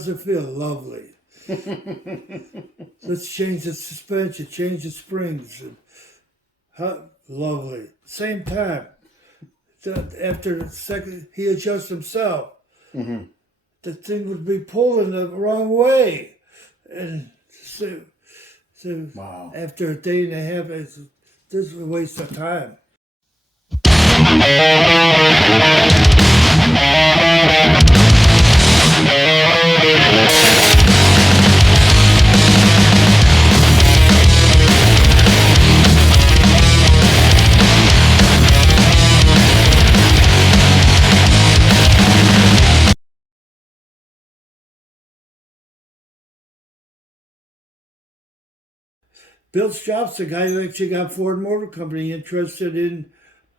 how's it feel? Lovely. Let's change the suspension, change the springs. Lovely. Same time. After the second, he adjusts himself. Mm-hmm. The thing would be pulling the wrong way. And so Wow. after a day and a half, this is a waste of time. Bill Stroup's the guy who actually got Ford Motor Company interested in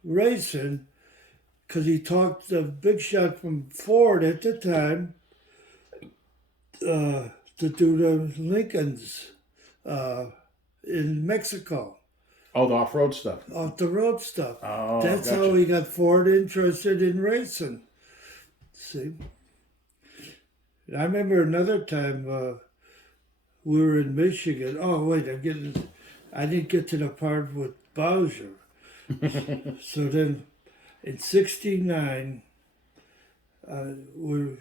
racing because he talked the big shot from Ford at the time to do the Lincolns in Mexico. Oh, the off-road stuff. Off the road stuff. Oh, That's gotcha. how he got Ford interested in racing. See? I remember another time we were in Michigan. Oh, wait, I didn't get to the part with Bowsher. So then in 1969, we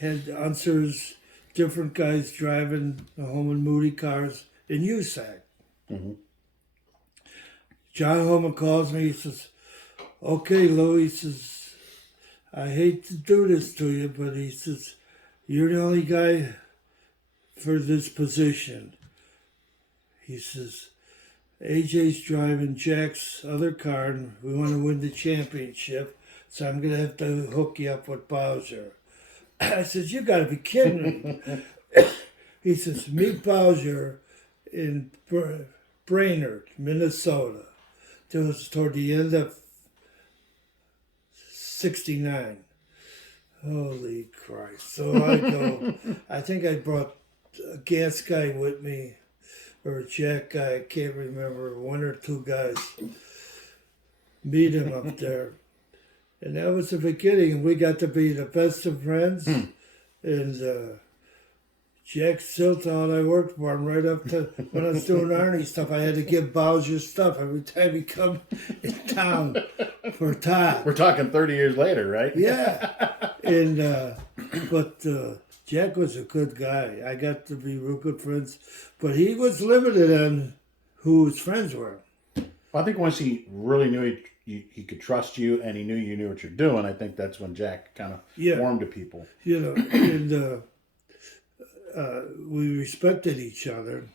had Unsers, different guys driving the Holman Moody cars in USAC. Mm-hmm. John Holman calls me, he says, okay, Lou, he says, I hate to do this to you, but he says, you're the only guy for this position. He says, AJ's driving Jack's other car and we want to win the championship, so I'm going to have to hook you up with Bowsher. I said, you got to be kidding me. He says, meet Bowsher in Brainerd, Minnesota. It was toward the end of 1969. Holy Christ. So I go, I think I brought a gas guy with me, or a Jack guy, I can't remember, one or two guys. Meet him up there. And that was the beginning, and we got to be the best of friends. And Jack still thought I worked for him right up to when I was doing Arnie stuff. I had to give Bowsher stuff every time he come in town for Todd. We're talking 30 years later, right? Yeah. And but Jack was a good guy. I got to be real good friends. But he was limited on who his friends were. Well, I think once he really knew he could trust you and he knew you knew what you're doing, I think that's when Jack kind of warmed to people. You know, and we respected each other.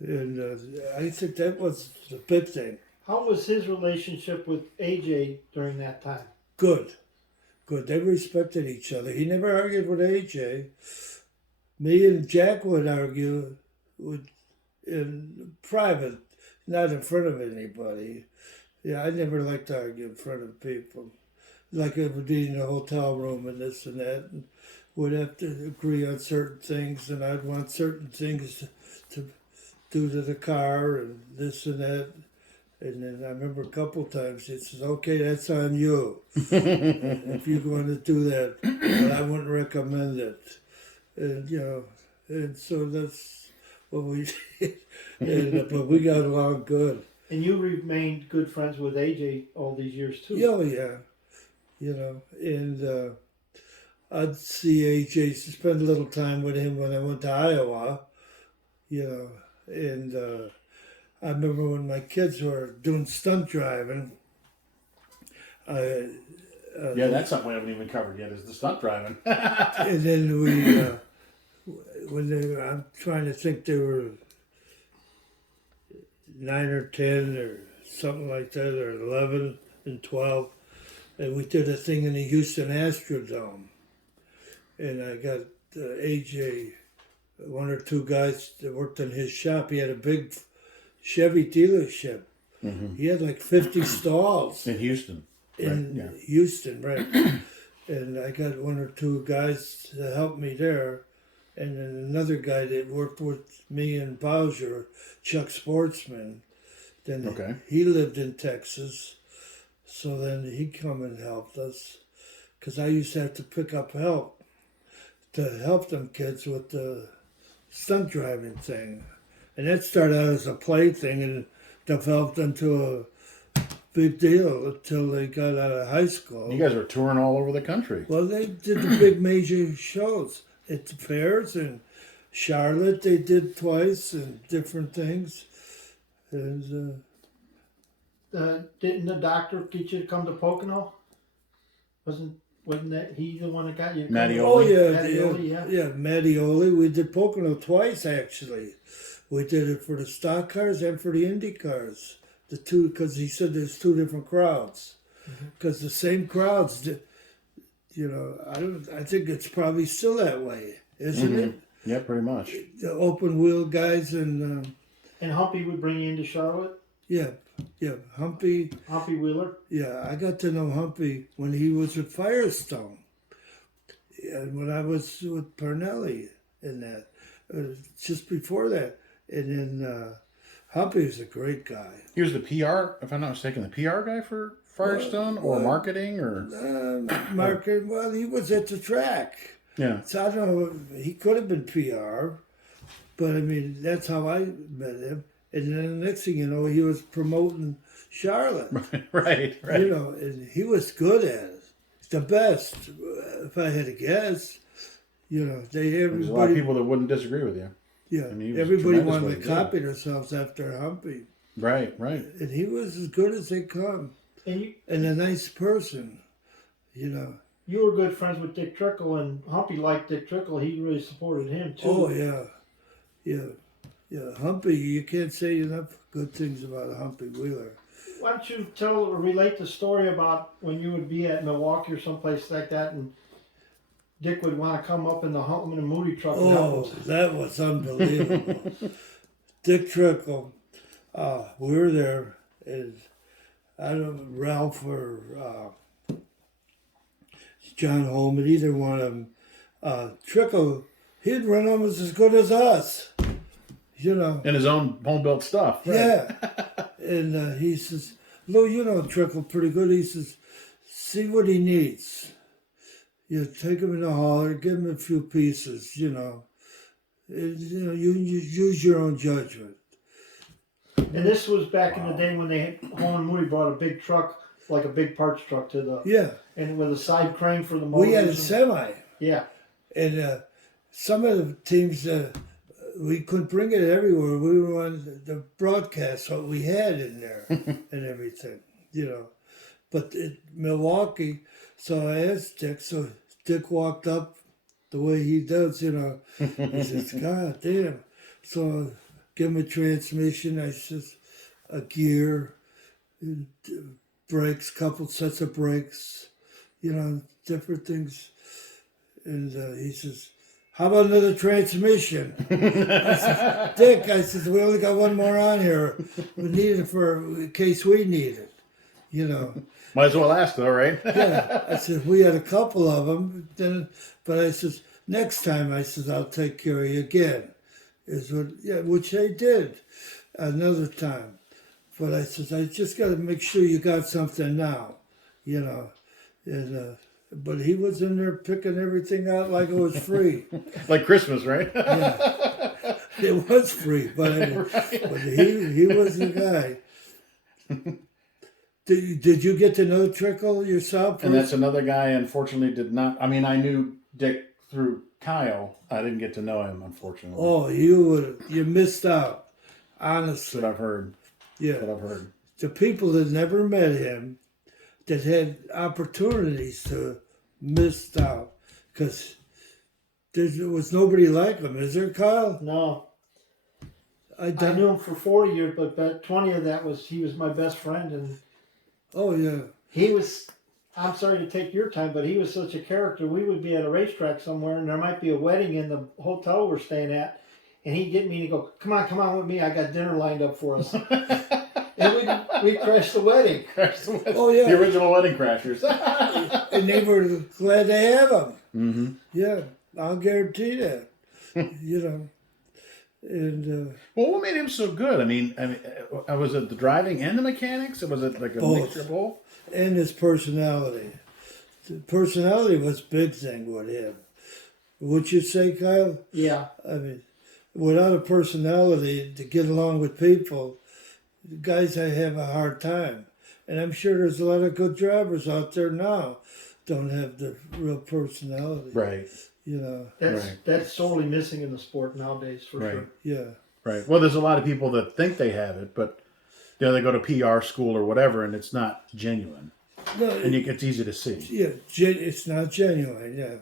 And I think that was the big thing. How was his relationship with AJ during that time? Good. They respected each other. He never argued with AJ. Me and Jack would argue in private, not in front of anybody. Yeah, I never liked to argue in front of people. Like it would be in a hotel room and this and that. And we'd have to agree on certain things, and I'd want certain things to do to the car and this and that. And then I remember a couple times it says, okay, that's on you. If you're going to do that, but I wouldn't recommend it. And, you know, and so that's what we did. But we got along good. And you remained good friends with AJ all these years, too. Oh, yeah. You know, and I'd see AJ, spend a little time with him when I went to Iowa, you know, and I remember when my kids were doing stunt driving. Yeah, that's something we haven't even covered yet, is the stunt driving. And then we, I'm trying to think, they were 9 or 10 or something like that, or 11 and 12. And we did a thing in the Houston Astrodome. And I got AJ, one or two guys that worked in his shop. He had a big Chevy dealership. Mm-hmm. He had like 50 stalls. In Houston. Houston, right. And I got one or two guys to help me there. And then another guy that worked with me and Bowsher, Chuck Sportsman. Then he lived in Texas. So then he come and helped us. Because I used to have to pick up help to help them kids with the stunt driving thing. And that started out as a play thing and developed into a big deal until they got out of high school. You guys were touring all over the country. Well, they did the big major shows at the fairs and Charlotte. They did twice and different things. And Didn't the doctor get you to come to Pocono? Wasn't that he the one that got you? Mattioli. oh yeah, Mattioli, yeah, Mattioli. We did Pocono twice actually. We did it for the stock cars and for the Indy cars. The two, because he said there's two different crowds. Because the same crowds, you know, I think it's probably still that way, isn't it? Yeah, pretty much. The open wheel guys and Humpy would bring you into Charlotte. yeah, Humpy. Humpy Wheeler. Yeah, I got to know Humpy when he was at Firestone, and when I was with Parnelli and that, just before that, and then Humpy was a great guy. He was the PR, if I'm not mistaken, the PR guy for Firestone, or marketing, or Marketing. Well, he was at the track. yeah. So I don't know. He could have been PR, but I mean that's how I met him. And then the next thing you know, he was promoting Charlotte. right. You know, and he was good at it. The best, if I had to guess. You know, There's a lot of people that wouldn't disagree with you. Yeah, I mean, he was everybody tremendous wanted what to he did. copy themselves after Humpy. Right. And he was as good as they come. And a nice person, you know. you were good friends with Dick Trickle, and Humpy liked Dick Trickle. He really supported him too. Oh, yeah. Humpy, you can't say enough good things about Humpy Wheeler. Why don't you relate the story about when you would be at Milwaukee or someplace like that, and Dick would want to come up in the Holman and Moody truck. Oh, that was unbelievable. Dick Trickle, we were there, and I don't know, Ralph or John Holman, either one of them. Trickle, he'd run almost as good as us, you know. And his own home-built stuff. Right? Yeah. And he says, Lou, you know Trickle pretty good. He says, see what he needs. You take him in the hauler, give him a few pieces, you know. And, you know, you use your own judgment. And this was back in the day when Holman and Moody brought a big truck, like a big parts truck to the... Yeah. And with a side crane for the motors. We had a semi. Yeah. And some of the teams, we couldn't bring it everywhere. We were on the broadcast, what we had in there and everything, you know. But Milwaukee, so I asked Dick, so Dick walked up the way he does, you know. He says, God damn. So give him a transmission. I says, a gear, brakes, couple sets of brakes, you know, different things. And he says, how about another transmission? I said, Dick, I said, we only got one more on here. We need it in case we need it, you know. Might as well ask, though, right? Yeah, I said, we had a couple of them, but I said, next time, I said, I'll take care of you again. Which they did another time. But I said, I just got to make sure you got something now, you know. And, but he was in there picking everything out like it was free. Like Christmas, right? Yeah. It was free, but, but he was the guy. Did you get to know Trickle yourself? And that's another guy, unfortunately, did not. I mean, I knew Dick through Kyle. I didn't get to know him, unfortunately. Oh, you missed out. Honestly. That's what I've heard. Yeah. That's what I've heard. The people that never met him, that had opportunities to missed out. Because there was nobody like him. Is there, Kyle? No. I knew him for 40 years, but 20 of that he was my best friend. And oh, yeah. he was, I'm sorry to take your time, but he was such a character. We would be at a racetrack somewhere, and there might be a wedding in the hotel we're staying at, and he'd get me and he'd go, come on with me. I got dinner lined up for us. And we'd crash the wedding. Oh, yeah. The original wedding crashers. And they were glad to have him. Mm-hmm. Yeah, I'll guarantee that. You know. And well, what made him so good? I mean, was it the driving and the mechanics, or was it like a mixture of both? And his personality. The personality was a big thing with him. Would you say, Kyle? Yeah. I mean, without a personality to get along with people, guys, I have a hard time. And I'm sure there's a lot of good drivers out there now don't have the real personality. Right. You know. That's sorely missing in the sport nowadays, for sure. Yeah. Right. Well, there's a lot of people that think they have it, but they go to PR school or whatever, and it's not genuine. No, and it's easy to see. Yeah, it's not genuine. Yeah.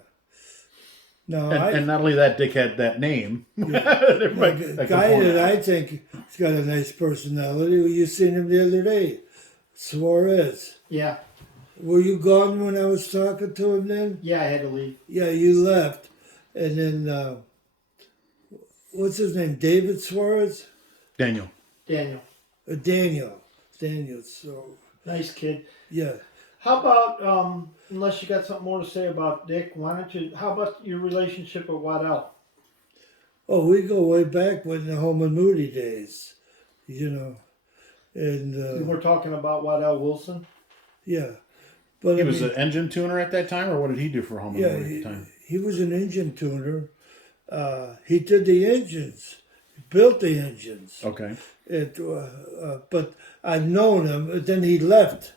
No, and not only that, Dick had that name. Yeah. The guy that I think has got a nice personality. You seen him the other day, Schwarze. Yeah. Were you gone when I was talking to him then? Yeah, I had to leave. Yeah, you left, and then what's his name? David Schwarze. Daniel. Daniel. So nice kid. Yeah. How about unless you got something more to say about Dick, why don't you? How about your relationship with Waddell? Oh, we go way back with the Holman Moody days, you know, and we're talking about Waddell Wilson. Yeah, but he was an engine tuner at that time, or what did he do for Holman Moody at the time? He was an engine tuner. He did the engines, built the engines. Okay. But I've known him. And then he left.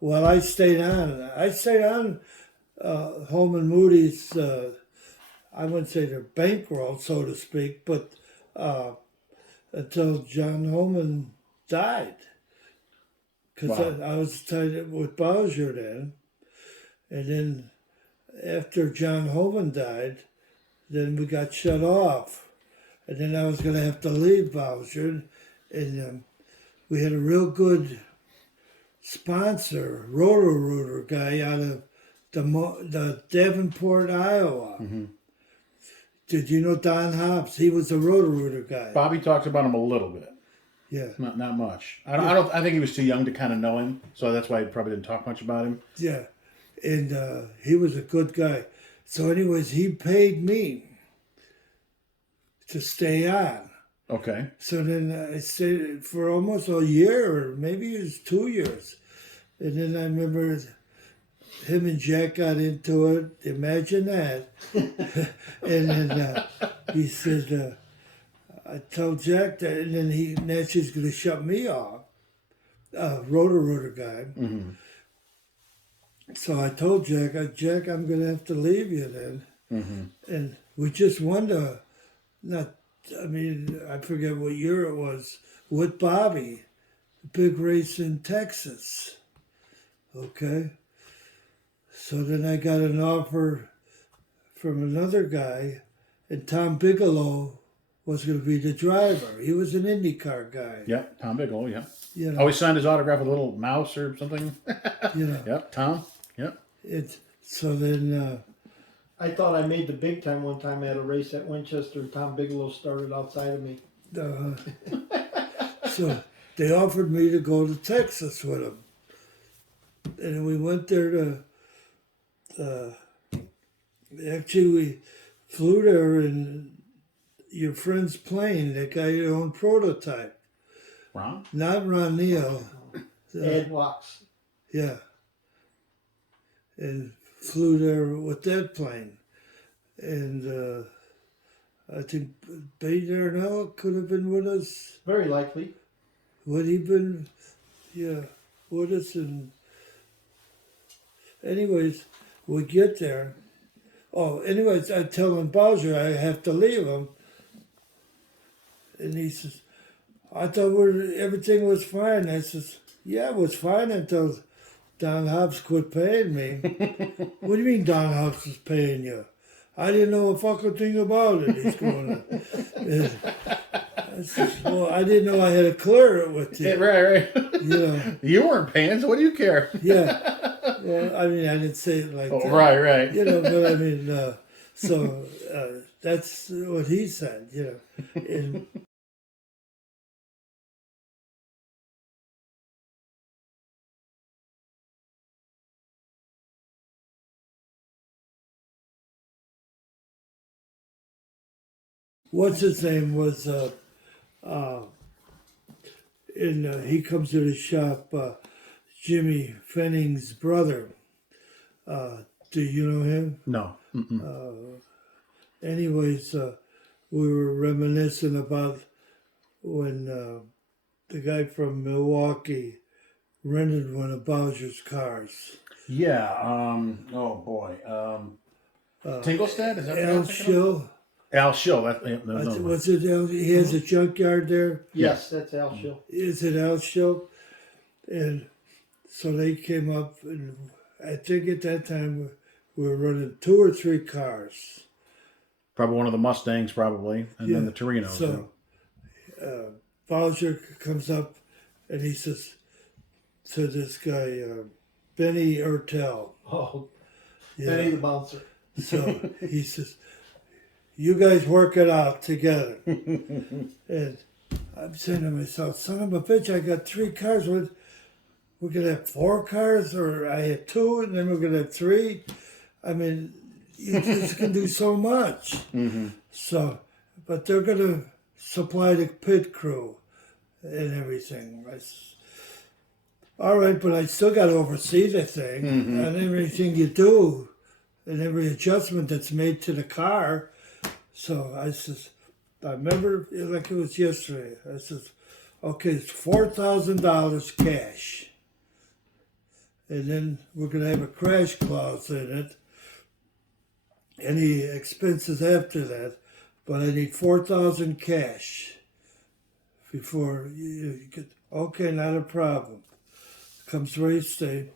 Well, I stayed on. Holman Moody's. I wouldn't say they're bankroll, so to speak, but until John Holman died. Because I was tied with Bowsher then. And then after John Holman died, then we got shut off. And then I was going to have to leave Bowsher. And we had a real good sponsor, Roto-Rooter guy out of the Davenport, Iowa. Mm-hmm. Did you know Don Hobbs? He was a Roto-Rooter guy. Bobby talked about him a little bit. Yeah. Not much. I think he was too young to kind of know him, so that's why he probably didn't talk much about him. Yeah. And he was a good guy. So anyways, he paid me to stay on. Okay. So then I stayed for almost a year, or maybe it was 2 years. And then I remember him and Jack got into it. Imagine that. And then he said, I told Jack that, and then he naturally was going to shut me off, Roto-Rooter guy. Mm-hmm. So I told Jack, I'm going to have to leave you then. Mm-hmm. And we just won I forget what year it was, with Bobby, the big race in Texas. Okay. So then I got an offer from another guy, and Tom Bigelow was going to be the driver. He was an IndyCar guy. Yep, Tom Bigelow, yeah. You know, always signed his autograph with a little mouse or something. You know. Yep, Tom. Yep. So then... I thought I made the big time one time at a race at Winchester, and Tom Bigelow started outside of me. So they offered me to go to Texas with him. And we went there to... actually, we flew there in your friend's plane, that guy who owned Prototype. Ron? Not Ron Neal. Ed Watts. Yeah. And flew there with that plane. And I think Bay Darnell could have been with us. Very likely. Would he been, with us? And anyways, we get there. Oh, anyways, I tell him, Bowsher, I have to leave him. And he says, I thought everything was fine. I says, yeah, it was fine until Don Hobbs quit paying me. What do you mean Don Hobbs was paying you? I didn't know a fucking thing about it. He's going, I says, well, I didn't know I had to clear it with you. Yeah, right. You know. You weren't paying, so what do you care? Yeah. Well, I mean, I didn't say it like that. Right. You know, but I mean, so that's what he said, you know. And, what's his name was, he comes to the shop, Jimmy Fenning's brother, Do you know him? No. Mm-mm. Anyways, we were reminiscing about when the guy from Milwaukee rented one of Bowsher's cars. Yeah. Oh boy. Tinglestad? Is that what Al I'm thinking of? Schill. Al Schill. No. Was it Al? He has a junkyard there. Yes, that's Al Schill. Is it Al Schill? And so they came up, and I think at that time we were running 2 or 3 cars. Probably one of the Mustangs, probably, and then the Torinos. So Bowsher comes up, and he says to this guy, Benny Ertel. Oh, Yeah. Benny the bouncer. So he says, "You guys work it out together." And I'm saying to myself, "Son of a bitch, I got 3 cars. We're gonna have 4 cars, or I have 2, and then we're gonna have 3. I mean, you just can do so much." Mm-hmm. So, but they're gonna supply the pit crew and everything. All right, but I still got to oversee the thing and everything you do, and every adjustment that's made to the car. So I says, I remember it like it was yesterday. I says, okay, it's $4,000 cash. And then we're going to have a crash clause in it. Any expenses after that, but I need $4,000 cash before you get, okay, not a problem. Comes race day,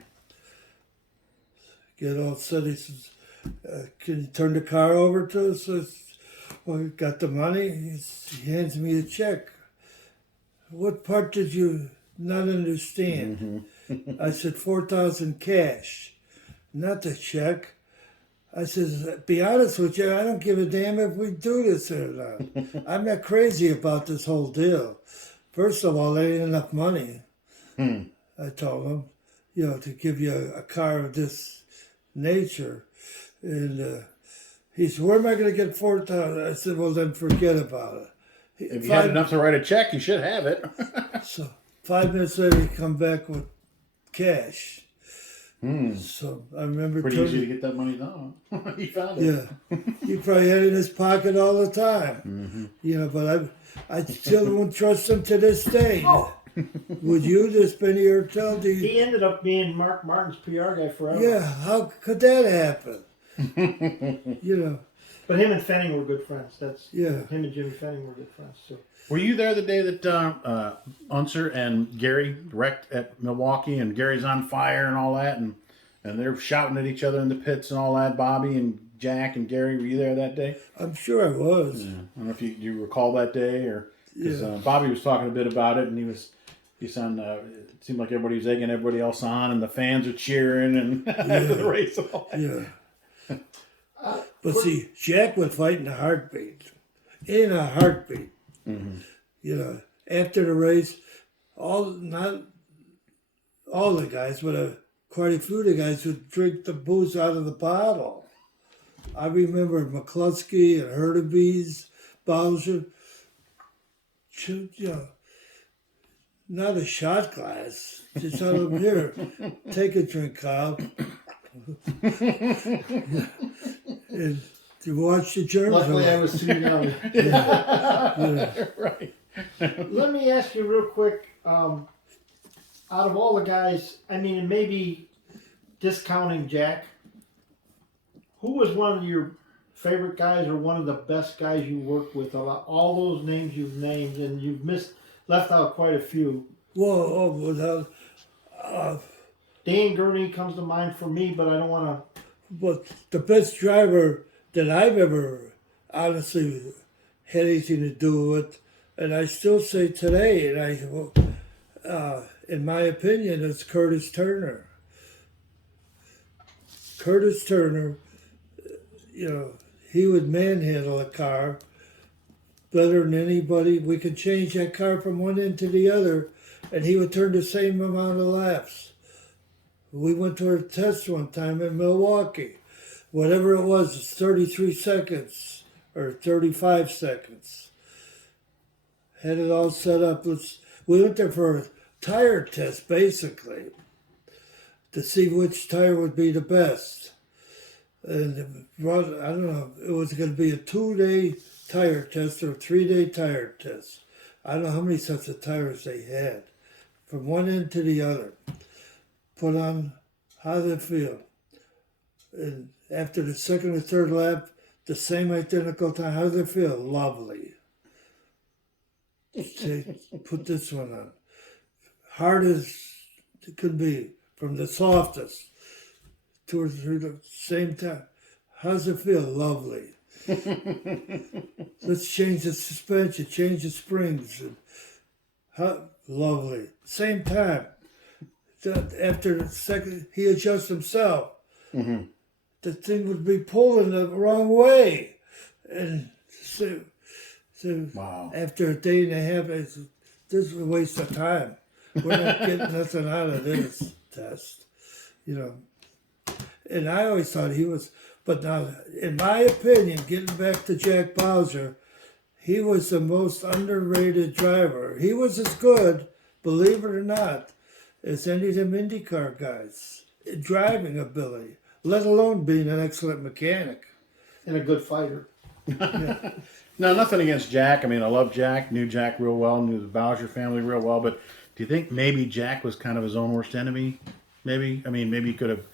get all set. He says, can you turn the car over to us? I says, well, you got the money? He hands me a check. What part did you not understand? I said, $4,000 cash, not the check. I says, be honest with you, I don't give a damn if we do this or not. I'm not crazy about this whole deal. First of all, there ain't enough money. I told him, to give you a car of this nature. And he said, where am I going to get $4,000? I said, well, then forget about it. If you had enough to write a check, you should have it. So 5 minutes later, he come back with cash. So I remember Pretty easy to get that money down. He found it. Yeah, he probably had it in his pocket all the time. But I still don't trust him to this day. Would you, this Benny Ertel? He ended up being Mark Martin's PR guy forever. Yeah, how could that happen? But him and Fenning were good friends. Yeah. Him and Jimmy Fenning were good friends. So. Were you there the day that Unser and Gary wrecked at Milwaukee, and Gary's on fire and all that, and they're shouting at each other in the pits and all that? Bobby and Jack and Gary, were you there that day? I'm sure I was. Yeah. I don't know if you recall that day, or because Bobby was talking a bit about it, and he's on. It seemed like everybody was egging everybody else on, and the fans were cheering and after the race and all that. Yeah. But see, Jack would fight in a heartbeat. In a heartbeat. After the race, not all the guys, but quite a few of the guys would drink the booze out of the bottle. I remember McCluskey and Hurtubise, Bowsher, not a shot glass. Just out of here, take a drink, Kyle. And to watch the Germans. Luckily, I was too young. Right. Let me ask you real quick. Out of all the guys, I mean, maybe discounting Jack, who was one of your favorite guys or one of the best guys you worked with? All those names you've named, and you've left out quite a few. Well, Dan Gurney comes to mind for me, but I don't want to. But the best driver that I've ever honestly had anything to do with, and I still say today, and in my opinion, it's Curtis Turner. Curtis Turner, he would manhandle a car better than anybody. We could change that car from one end to the other, and he would turn the same amount of laps. We went to a test one time in Milwaukee. Whatever it was, it's 33 seconds or 35 seconds. Had it all set up. We went there for a tire test, basically, to see which tire would be the best. and it brought, I don't know, it was going to be a 2-day tire test or a 3-day tire test. I don't know how many sets of tires they had, from one end to the other. Put on how they feel. And after the second or third lap, the same identical time, how they feel? Lovely. Put this one on. Hard as it could be, from the softest to the same time. How's it feel? Lovely. Let's change the suspension, change the springs. Lovely. Same time. After the second, he adjusts himself. Mm-hmm. The thing would be pulling the wrong way. And so wow. After a day and a half, this is a waste of time. We're not getting nothing out of this test. And I always thought he was, but now, in my opinion, getting back to Jack Bowsher, he was the most underrated driver. He was as good, believe it or not, as any of them IndyCar guys. Driving ability, let alone being an excellent mechanic. And a good fighter. Yeah. No, nothing against Jack. I mean, I love Jack, knew Jack real well, knew the Bowsher family real well, but do you think maybe Jack was kind of his own worst enemy? Maybe? I mean, maybe he could have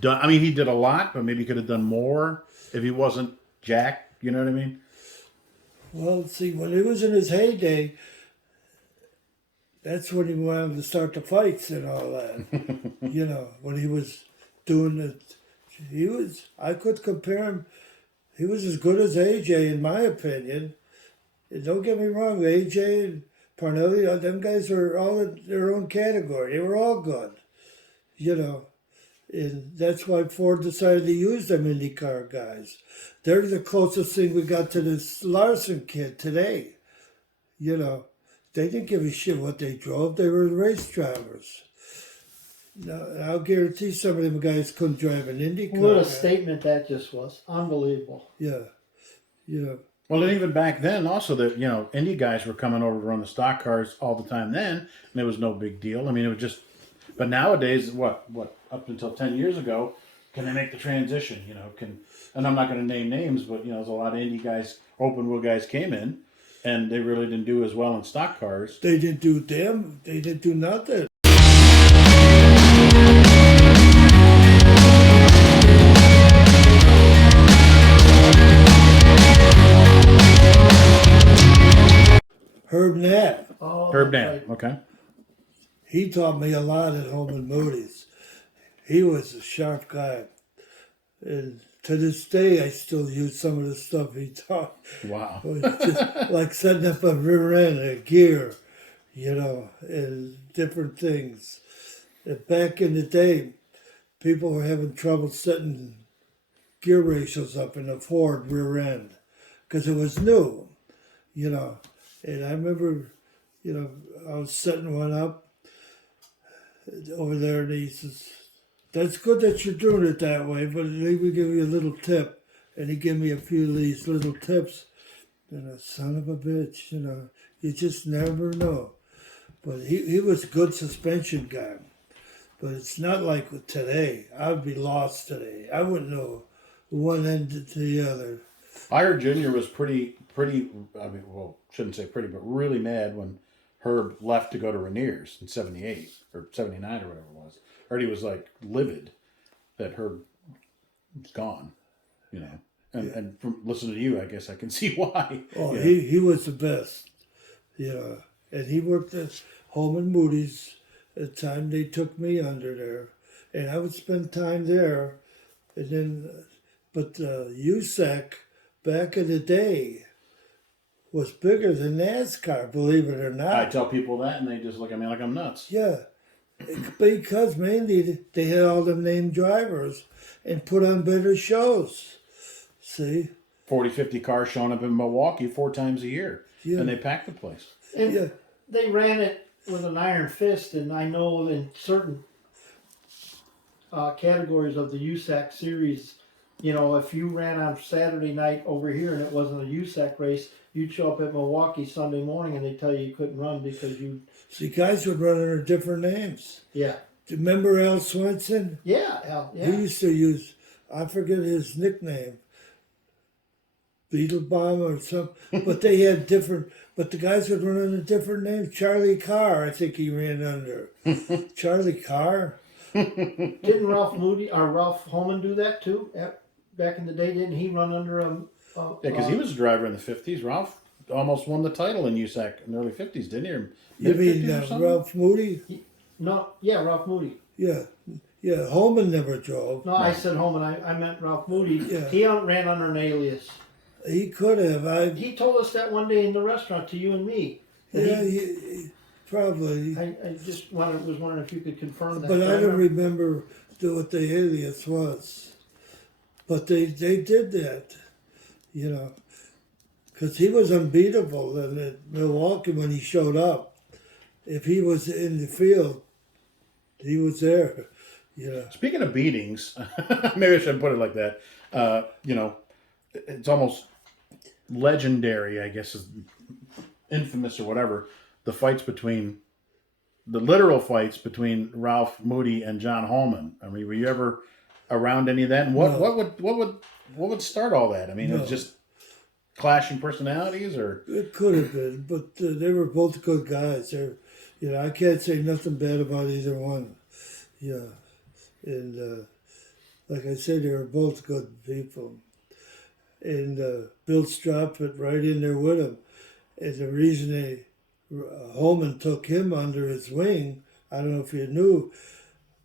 done, I mean, he did a lot, but maybe he could have done more if he wasn't Jack, you know what I mean? Well, see, when he was in his heyday, that's when he wanted to start the fights and all that. When he was doing it, I could compare him, he was as good as AJ, in my opinion. And don't get me wrong, AJ and Parnelli, them guys were all in their own category. They were all good, And that's why Ford decided to use them IndyCar guys. They're the closest thing we got to this Larson kid today. They didn't give a shit what they drove. They were race drivers. Now, I'll guarantee some of them guys couldn't drive an IndyCar. What a statement that just was. Unbelievable. Yeah. Well, and even back then, also, Indy guys were coming over to run the stock cars all the time then, and it was no big deal. I mean, it was just, but nowadays, what, up until 10 years ago, can they make the transition, and I'm not going to name names, but, there's a lot of Indy guys, open wheel guys came in, and they really didn't do as well in stock cars. They didn't do nothing. Herb Knapp. Oh, Herb Knapp, right. okay. He taught me a lot at Holman Moody's. He was a sharp guy. And to this day, I still use some of the stuff he taught. Wow. Just like setting up a rear end, a gear, and different things. And back in the day, people were having trouble setting gear ratios up in a Ford rear end because it was new, And I remember, I was setting one up over there, and he says, "That's good that you're doing it that way, but let me give you a little tip." And he gave me a few of these little tips. And son of a bitch, you just never know. But he was a good suspension guy. But it's not like with today. I would be lost today. I wouldn't know one end to the other. I heard Junior was pretty, shouldn't say pretty, but really mad when Herb left to go to Rainier's in 78 or 79 or whatever it was. I heard he was like livid that Herb was gone, And from listening to you, I guess I can see why. Oh, he was the best. And he worked at Holman Moody's at the time they took me under there. And I would spend time there. And then, but USAC back in the day was bigger than NASCAR, believe it or not. I tell people that and they just look at me like I'm nuts. Yeah, because mainly they had all them named drivers and put on better shows. See? 40, 50 cars showing up in Milwaukee 4 times a year. Yeah. And they packed the place. And they ran it with an iron fist, and I know in certain categories of the USAC series, if you ran on Saturday night over here and it wasn't a USAC race, you'd show up at Milwaukee Sunday morning and they'd tell you couldn't run because you... See, guys would run under different names. Yeah. Do you remember Al Swenson? Yeah, Al, yeah. He used to use I forget his nickname, Beetle Bomb or something. But they had different. But the guys would run under different names. Charlie Carr, I think he ran under. Charlie Carr. Didn't Ralph Moody or Ralph Holman do that too? Back in the day, didn't he run under a Yeah, because he was a driver in the 50s. Ralph almost won the title in USAC in the early 50s, didn't he? Or You mean mid-50s or something? Ralph Moody? No, yeah, Ralph Moody. Yeah. Yeah, Holman never drove. No, I said Holman. I meant Ralph Moody. Yeah. He ran under an alias. He could have. He told us that one day in the restaurant to you and me. Yeah, he probably. I just was wondering if you could confirm that. But I don't remember what the alias was. But they did that, you know, because he was unbeatable. And at Milwaukee, when he showed up, if he was in the field, he was there, you know. Speaking of beatings, maybe I shouldn't put it like that. You know, it's almost legendary, I guess, is infamous or whatever. The literal fights between Ralph Moody and John Holman. I mean, were you ever around any of that? And what would start all that? I mean, it was just clashing personalities, or It could have been, but they were both good guys. You know, I can't say nothing bad about either one. Yeah, and like I said, they were both good people. And Bill Strop went right in there with him. And the reason Holman took him under his wing, I don't know if you knew,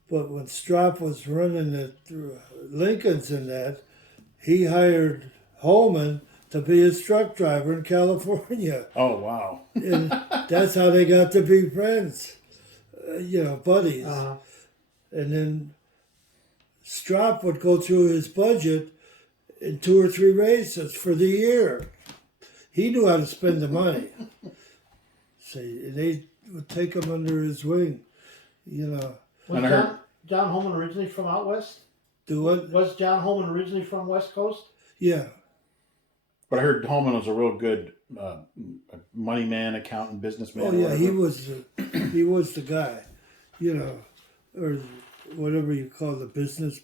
but when Strop was running the Lincolns and that, he hired Holman to be his truck driver in California. oh wow, And that's how they got to be friends, you know, buddies. And then Strop would go through his budget in 2 or 3 races for the year. He knew how to spend the money. See, they would take him under his wing, you know. Was John Holman originally from out west? Do what? Was John Holman originally from West Coast? Yeah. but I heard Holman was a real good money man, accountant, businessman. Oh or yeah, whatever. he was the guy, you know, or whatever you call the business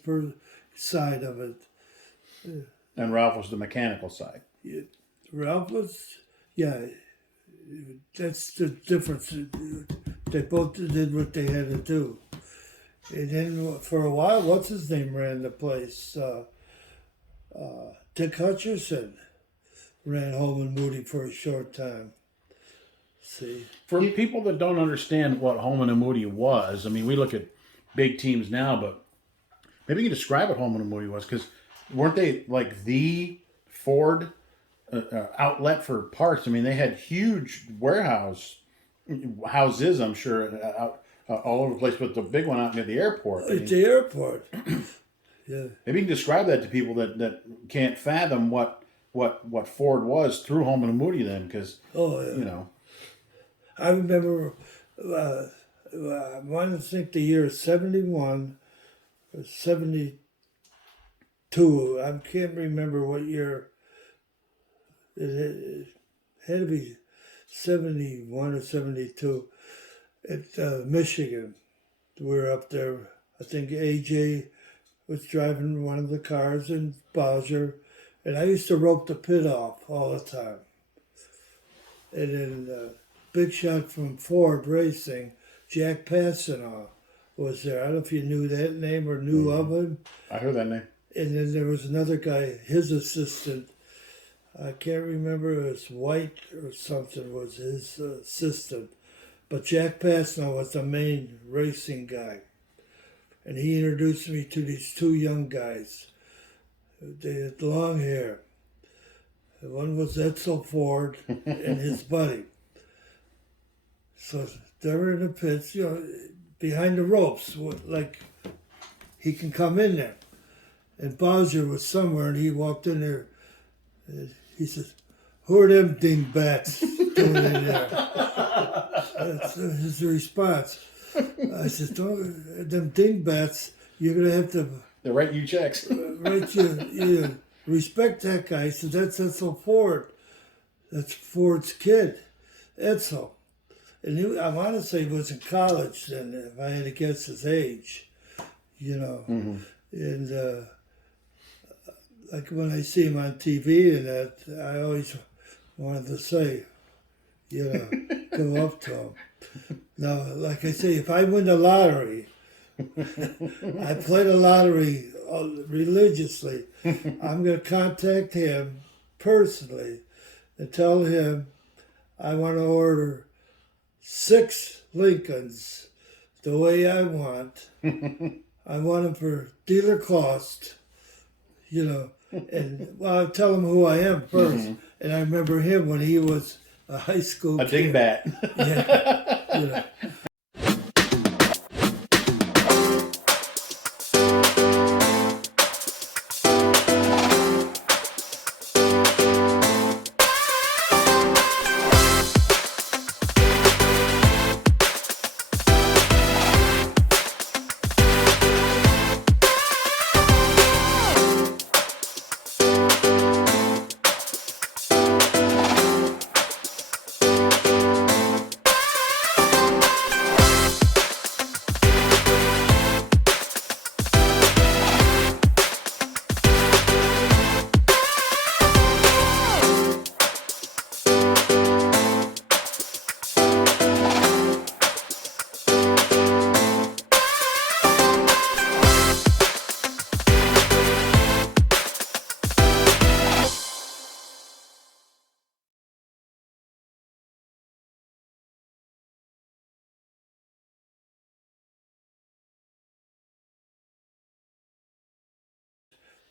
side of it. And Ralph was the mechanical side. Ralph was, yeah, that's the difference. They both did what they had to do. And then for a while, what's his name ran the place? Dick Hutcherson ran Holman Moody for a short time. See? For people that don't understand what Holman and Moody was, I mean, we look at big teams now, but maybe you can describe what Holman and Moody was, because weren't they like the Ford outlet for parts? I mean, they had huge houses, I'm sure, out all over the place, but the big one out near the airport. At the airport. Yeah. Maybe you can describe that to people that can't fathom what Ford was through Holman and Moody then, because, you know. I remember, I want to think the year 71 or 72. I can't remember what year. It had to be 71 or 72 at Michigan. We were up there. I think AJ was driving one of the cars and Bowsher. And I used to rope the pit off all the time. And then big shot from Ford Racing, Jack Bowsher was there. I don't know if you knew that name or knew of him. I heard that name. And then there was another guy, his assistant. I can't remember, it was White or something was his assistant. But Jack Bowsher was the main racing guy. And he introduced me to these two young guys. They had long hair. One was Edsel Ford and his buddy. So they were in the pits, you know, behind the ropes, like he can come in there. And Bowsher was somewhere, and he walked in there. He says, "Who are them dingbats doing in there?" That's his response. I said, "Them dingbats, you're gonna have to." They're writing you checks. Right, you respect that guy. He said, "That's Edsel Ford. That's Ford's kid, Edsel." And I want to say he was in college then, if I had to guess his age, you know. Mm-hmm. And like when I see him on TV and that, I always wanted to say, go up to him. Now, like I say, if I win the lottery, I play the lottery religiously. I'm going to contact him personally and tell him I want to order 6 Lincolns the way I want. I want them for dealer cost, and I'll tell him who I am 1st. And I remember him when he was a high school A kid. dingbat. Yeah.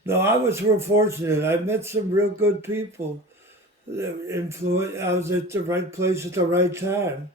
No, I was real fortunate. I met some real good people. I was at the right place at the right time.